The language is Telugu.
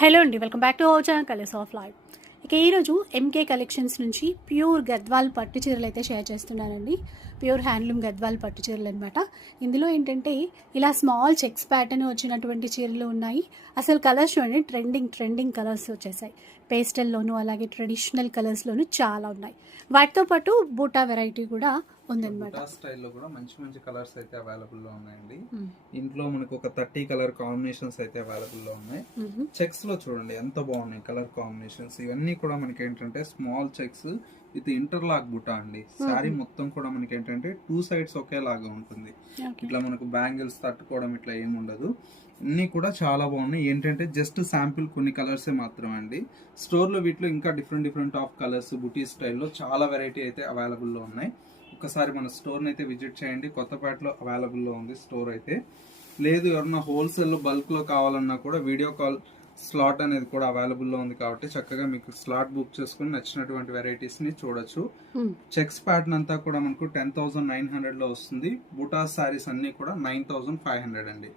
హలో అండి, welcome back to our channel colours of life. ఇక ఈరోజు ఎంకే కలెక్షన్స్ నుంచి ప్యూర్ గద్వాల్ పట్టు చీరలు అయితే షేర్ చేస్తున్నానండి. ప్యూర్ హ్యాండ్లూమ్ గద్వాల్ పట్టు చీరలు అనమాట. ఇందులో ఏంటంటే ఇలా స్మాల్ చెక్స్ ప్యాటర్న్ వచ్చినటువంటి చీరలు ఉన్నాయి. అసలు కలర్స్ చూడండి, ట్రెండింగ్ కలర్స్ వచ్చేసాయి. పేస్టల్లోను అలాగే ట్రెడిషనల్ కలర్స్లోను చాలా ఉన్నాయి. వాటితో పాటు బూటా వెరైటీ కూడా ఉందన్నమాట. స్టైల్లో కూడా మంచి మంచి కలర్స్ అయితే అవైలబుల్ లో ఉన్నాయండి. ఇంట్లో మనకు ఒక 30 కలర్ కాంబినేషన్స్ అయితే అవైలబుల్ లో ఉన్నాయి. చెక్స్ లో చూడండి ఎంత బాగున్నాయి కలర్ కాంబినేషన్స్. ఇవన్నీ కూడా మనకి ఏంటంటే స్మాల్ చెక్స్ విత్ ఇంటర్లాక్ బుటా అండి. శారీ మొత్తం కూడా మనకి ఏంటంటే 2 సైడ్స్ ఒకేలాగా ఉంటుంది. ఇట్లా మనకు బ్యాంగిల్స్ తట్టుకోవడం ఇట్లా ఏమి ఉండదు. అన్ని కూడా చాలా బాగున్నాయి. ఏంటంటే జస్ట్ శాంపిల్ కొన్ని కలర్సే మాత్రమే అండి. స్టోర్ లో వీటిలో ఇంకా డిఫరెంట్ ఆఫ్ కలర్స్ బుటీ స్టైల్లో చాలా వెరైటీ అయితే అవైలబుల్ లో ఉన్నాయి. ఒకసారి మన స్టోర్ని అయితే విజిట్ చేయండి. కొత్తపేటలో అవైలబుల్లో ఉంది స్టోర్ అయితే. లేదు ఎవరన్నా హోల్సేల్ బల్క్లో కావాలన్నా కూడా వీడియో కాల్ స్లాట్ అనేది కూడా అవైలబుల్లో ఉంది. కాబట్టి చక్కగా మీకు స్లాట్ బుక్ చేసుకుని నచ్చినటువంటి వెరైటీస్ని చూడొచ్చు. చెక్స్ ప్యాటర్న్ అంతా కూడా మనకు 10,900 లో వస్తుంది. బుటా శారీస్ అన్ని కూడా 9,500 అండి.